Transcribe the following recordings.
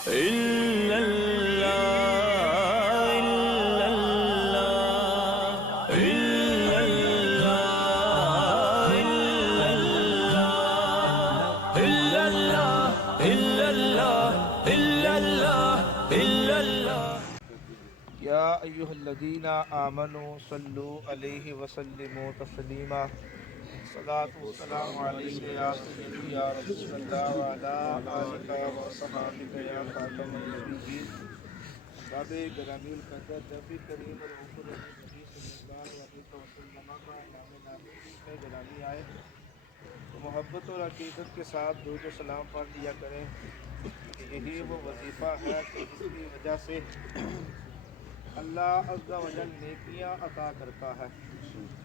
یا ایھا الذین آمنوا صلوا علیہ وسلموا تسلیما الصلاۃ والسلام علیک یا سیدی یا رسول اللہ وعلی آلک وصحبک یا خاتم النبیین باب گرامی القدر نبی کریم اور حضور نبی صلی اللہ علیہ وسلم کا نام نامی میں گرامی آئے تو محبت اور عقیدت کے ساتھ درود و سلام پڑھ لیا کریں کہ یہی وہ وظیفہ ہے کہ جس کی وجہ سے اللہ عز و جل نیکیاں عطا کرتا ہے،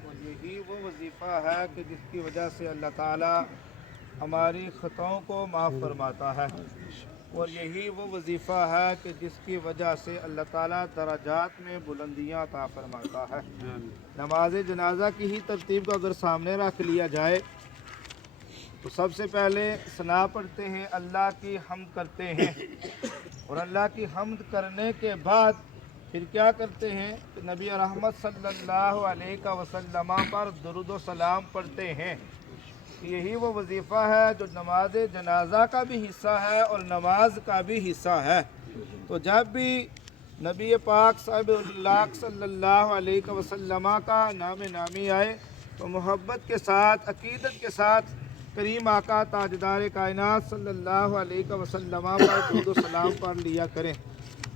اور یہی وہ وظیفہ ہے کہ جس کی وجہ سے اللہ تعالیٰ ہماری خطاؤں کو معاف فرماتا ہے، اور یہی وہ وظیفہ ہے کہ جس کی وجہ سے اللہ تعالیٰ درجات میں بلندیاں عطا فرماتا ہے۔ نماز جنازہ کی ہی ترتیب کو اگر سامنے رکھ لیا جائے تو سب سے پہلے ثنا پڑھتے ہیں، اللہ کی حمد کرتے ہیں، اور اللہ کی حمد کرنے کے بعد پھر کیا کرتے ہیں کہ نبی رحمت صلی اللہ علیہ وسلم پر درود و سلام پڑھتے ہیں۔ یہی وہ وظیفہ ہے جو نماز جنازہ کا بھی حصہ ہے اور نماز کا بھی حصہ ہے۔ تو جب بھی نبی پاک صاحب اللہ صلی اللہ علیہ وسلم کا نام نامی آئے تو محبت کے ساتھ، عقیدت کے ساتھ کریم آقا تاجدار کائنات صلی اللہ علیہ وسلم پر درود و سلام پڑھ لیا کریں۔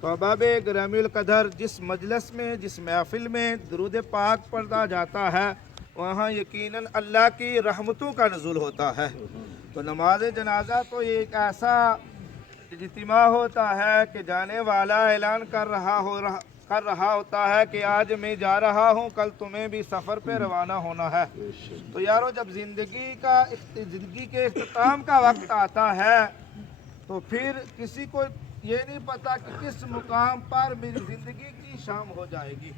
تو احباب گرامی القدر، جس مجلس میں، جس محفل میں درود پاک پڑھا جاتا ہے وہاں یقیناً اللہ کی رحمتوں کا نزول ہوتا ہے۔ تو نماز جنازہ تو یہ ایک ایسا اجتماع ہوتا ہے کہ جانے والا اعلان کر رہا ہوتا ہے کہ آج میں جا رہا ہوں، کل تمہیں بھی سفر پہ روانہ ہونا ہے۔ تو یارو جب زندگی کے اختتام کا وقت آتا ہے تو پھر کسی کو یہ نہیں پتا کہ کس مقام پر میری زندگی کی شام ہو جائے گی۔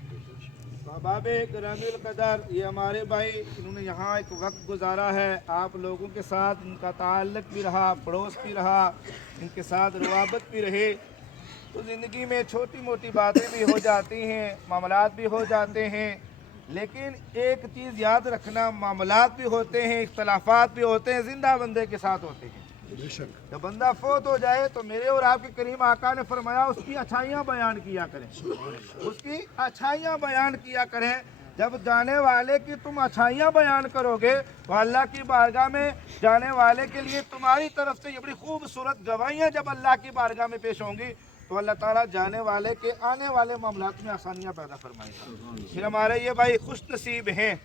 تو احباب گرامی القدر، یہ ہمارے بھائی انہوں نے یہاں ایک وقت گزارا ہے، آپ لوگوں کے ساتھ ان کا تعلق بھی رہا، پڑوس بھی رہا، ان کے ساتھ روابط بھی رہے۔ تو زندگی میں چھوٹی موٹی باتیں بھی ہو جاتی ہیں، معاملات بھی ہو جاتے ہیں، لیکن ایک چیز یاد رکھنا، معاملات بھی ہوتے ہیں، اختلافات بھی ہوتے ہیں، زندہ بندے کے ساتھ ہوتے ہیں۔ جب بندہ فوت ہو جائے تو میرے اور آپ کے کریم آقا نے فرمایا اس کی اچھائیاں بیان کیا کریں، اس کی اچھائیاں بیان کیا کریں۔ جب جانے والے کی تم اچھائیاں بیان کرو گے تو اللہ کی بارگاہ میں جانے والے کے لیے تمہاری طرف سے یہ بڑی خوبصورت گواہیاں جب اللہ کی بارگاہ میں پیش ہوں گی تو اللہ تعالیٰ جانے والے کے آنے والے معاملات میں آسانیاں پیدا فرمائے گا۔ پھر ہمارے یہ بھائی خوش نصیب ہیں،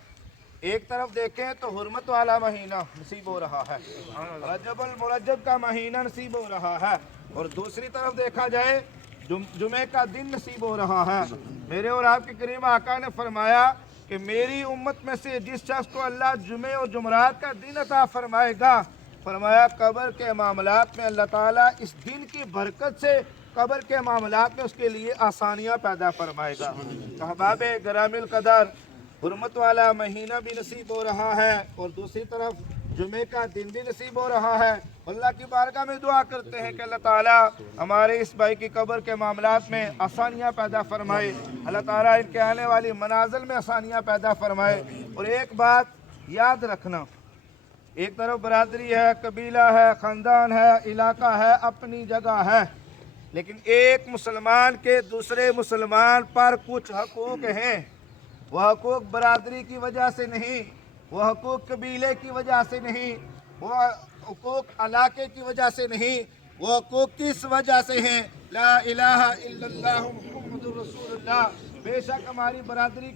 ایک طرف دیکھیں تو حرمت والا مہینہ نصیب ہو رہا ہے، رجب المرجب کا مہینہ نصیب ہو رہا ہے، اور دوسری طرف دیکھا جائے جمعے کا دن نصیب ہو رہا ہے۔ میرے اور آپ کے کریم آقا نے فرمایا کہ میری امت میں سے جس شخص کو اللہ جمعے اور جمعرات کا دن عطا فرمائے گا، فرمایا قبر کے معاملات میں اللہ تعالیٰ اس دن کی برکت سے قبر کے معاملات میں اس کے لیے آسانیاں پیدا فرمائے گا۔ احباب گرامی القدر، حرمت والا مہینہ بھی نصیب ہو رہا ہے اور دوسری طرف جمعے کا دن بھی نصیب ہو رہا ہے۔ اللہ کی بارگاہ میں دعا کرتے ہیں کہ اللہ تعالیٰ ہمارے اس بھائی کی قبر کے معاملات میں آسانیاں پیدا فرمائے، اللہ تعالیٰ ان کے آنے والی منازل میں آسانیاں پیدا فرمائے۔ اور ایک بات یاد رکھنا، ایک طرف برادری ہے، قبیلہ ہے، خاندان ہے، علاقہ ہے، اپنی جگہ ہے، لیکن ایک مسلمان کے دوسرے مسلمان پر کچھ حقوق ہیں۔ وہ حقوق برادری کی وجہ سے نہیں، وہ حقوق قبیلے کی وجہ سے نہیں، وہ حقوق علاقے کی وجہ سے نہیں، وہ حقوق کس وجہ سے ہیں؟ لا الہ الا اللہ محمد رسول اللہ۔ بے شک ہماری برادری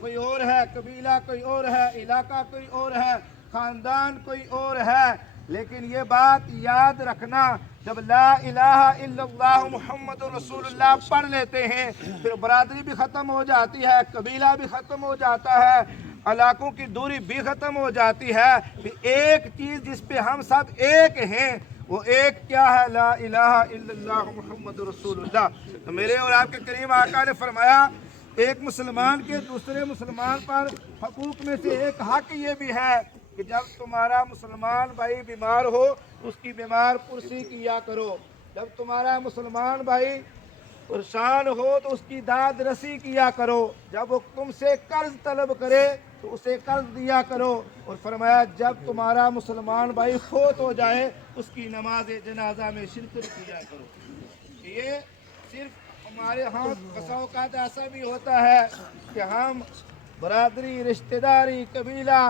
کوئی اور ہے، قبیلہ کوئی اور ہے، علاقہ کوئی اور ہے، خاندان کوئی اور ہے، لیکن یہ بات یاد رکھنا، جب لا الہ الا اللہ محمد رسول اللہ پڑھ لیتے ہیں پھر برادری بھی ختم ہو جاتی ہے، قبیلہ بھی ختم ہو جاتا ہے، علاقوں کی دوری بھی ختم ہو جاتی ہے۔ پھر ایک چیز جس پہ ہم سب ایک ہیں، وہ ایک کیا ہے؟ لا الہ الا اللہ محمد رسول اللہ۔ تو میرے اور آپ کے کریم آقا نے فرمایا ایک مسلمان کے دوسرے مسلمان پر حقوق میں سے ایک حق یہ بھی ہے کہ جب تمہارا مسلمان بھائی بیمار ہو اس کی بیمار پرسی کیا کرو، جب تمہارا مسلمان بھائی پریشان ہو تو اس کی داد رسی کیا کرو، جب وہ تم سے قرض طلب کرے تو اسے قرض دیا کرو، اور فرمایا جب تمہارا مسلمان بھائی فوت ہو جائے اس کی نماز جنازہ میں شرکت کیا کرو۔ یہ صرف ہمارے ہاں بسا اوقات ایسا بھی ہوتا ہے کہ ہم برادری، رشتہ داری، قبیلہ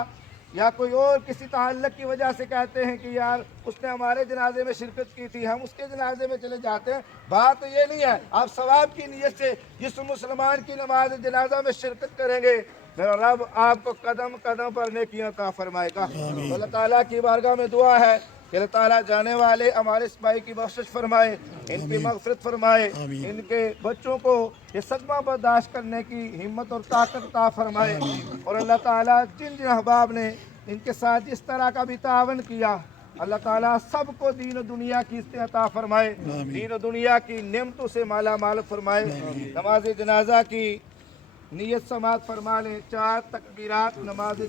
یا کوئی اور کسی تعلق کی وجہ سے کہتے ہیں کہ یار اس نے ہمارے جنازے میں شرکت کی تھی، ہم اس کے جنازے میں چلے جاتے ہیں۔ بات یہ نہیں ہے، آپ ثواب کی نیت سے جس مسلمان کی نماز جنازہ میں شرکت کریں گے میرا رب آپ کو قدم قدم پر نیکیاں عطا فرمائے گا۔ اللہ تعالیٰ کی بارگاہ میں دعا ہے کہ اللہ تعالیٰ جانے والے ہمارے اس بھائی کی بخشش فرمائے، ان کی مغفرت فرمائے، ان کے بچوں کو یہ صدمہ برداشت کرنے کی ہمت اور طاقت عطا فرمائے، اور اللہ تعالیٰ جن جن احباب نے ان کے ساتھ جس طرح کا بھی تعاون کیا اللہ تعالیٰ سب کو دین و دنیا کی عزت عطا فرمائے، دین و دنیا کی نعمتوں سے مالا مال فرمائے۔ نماز جنازہ کی نیت سماعت فرما لیں، 4 تکبیرات نماز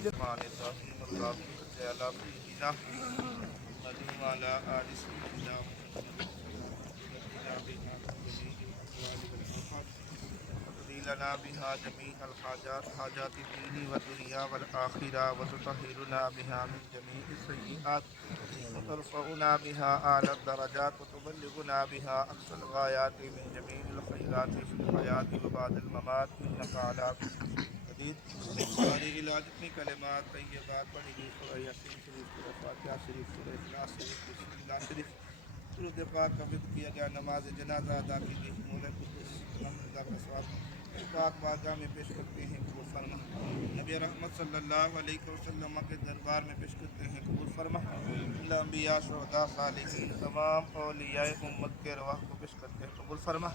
لنا بها جميع الحاجات حاجات الدين والدنيا والآخرة وتطهرنا بها من جميع السيئات وترفعنا بها أعلى الدرجات وتبلغنا بها أقصى الغايات من جميع الخيرات في الحياة وبعد الممات إنك على كل شيء قدير۔ ہماری علاج اپنی کلمات طیبات پڑھی گئی سورہ یاسین شریف، سورہ فاتحہ شریف، سورہ اخلاص شریف، بسم اللہ شریف، درود پاک کا ورد کیا گیا، نماز جنازہ ادا کی گئی، مولا قدس اللہ کا ثواب پاک بارگاہ میں پیش کرتے ہیں، قبول فرما۔ نبی رحمت صلی اللہ علیہ وسلم کے دربار میں پیش کرتے ہیں، قبول فرما۔ اللہ انبیاء، شہداء، صالحین، تمام اولیاء امت کے ارواح کو پیش کرتے ہیں، قبول فرما۔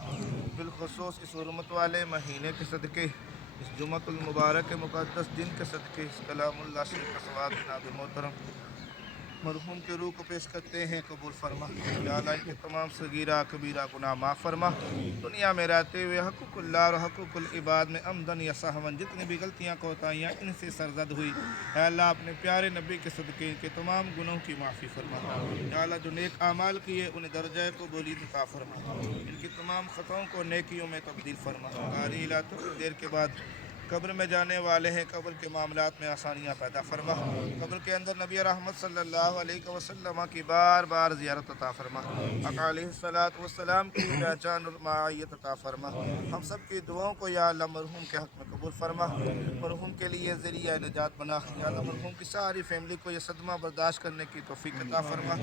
بالخصوص اس حرمت والے مہینے کے صدقے، اس جمعۃ المبارک کے مقدس دن کے صدقے، اس کلام اللہ شریف کا ثواب جناب محترم مرحوم کے روح کو پیش کرتے ہیں، قبول فرما۔ یا اللہ ان کے تمام صغیرہ کبیرہ گناہ معاف فرما۔ دنیا میں رہتے ہوئے حقوق اللہ اور حقوق العباد میں عمدن یا سہون جتنی بھی غلطیاں کوتاہیاں ان سے سرزد ہوئی، اے اللہ اپنے پیارے نبی کے صدقے ان کے تمام گناہوں کی معافی فرما۔ یا اللہ جو نیک اعمال کیے انہیں درجہ قبولیت عطا فرما، ان کی تمام خطاؤں کو نیکیوں میں تبدیل فرما۔ قاری الہ تو کچھ دیر کے بعد قبر میں جانے والے ہیں، قبر کے معاملات میں آسانیاں پیدا فرما، قبر کے اندر نبی رحمت صلی اللہ علیہ وسلم کی بار بار زیارت عطا فرما، آقا علیہ الصلوۃ والسلام کی پہچان اور معیت عطا فرما۔ ہم سب کی دعاؤں کو یا اللہ مرحوم کے حق میں قبول فرما، مرحوم کے لیے ذریعہ نجات بنا۔ یا اللہ مرحوم کی ساری فیملی کو یہ صدمہ برداشت کرنے کی توفیق عطا فرما۔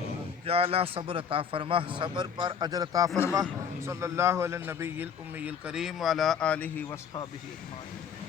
یا اللہ صبر عطا فرما، صبر پر اجر عطا فرما۔ صلی اللہ علیہ نبی الامی الکریم وعلی آلہ وصحبہ اجمعین۔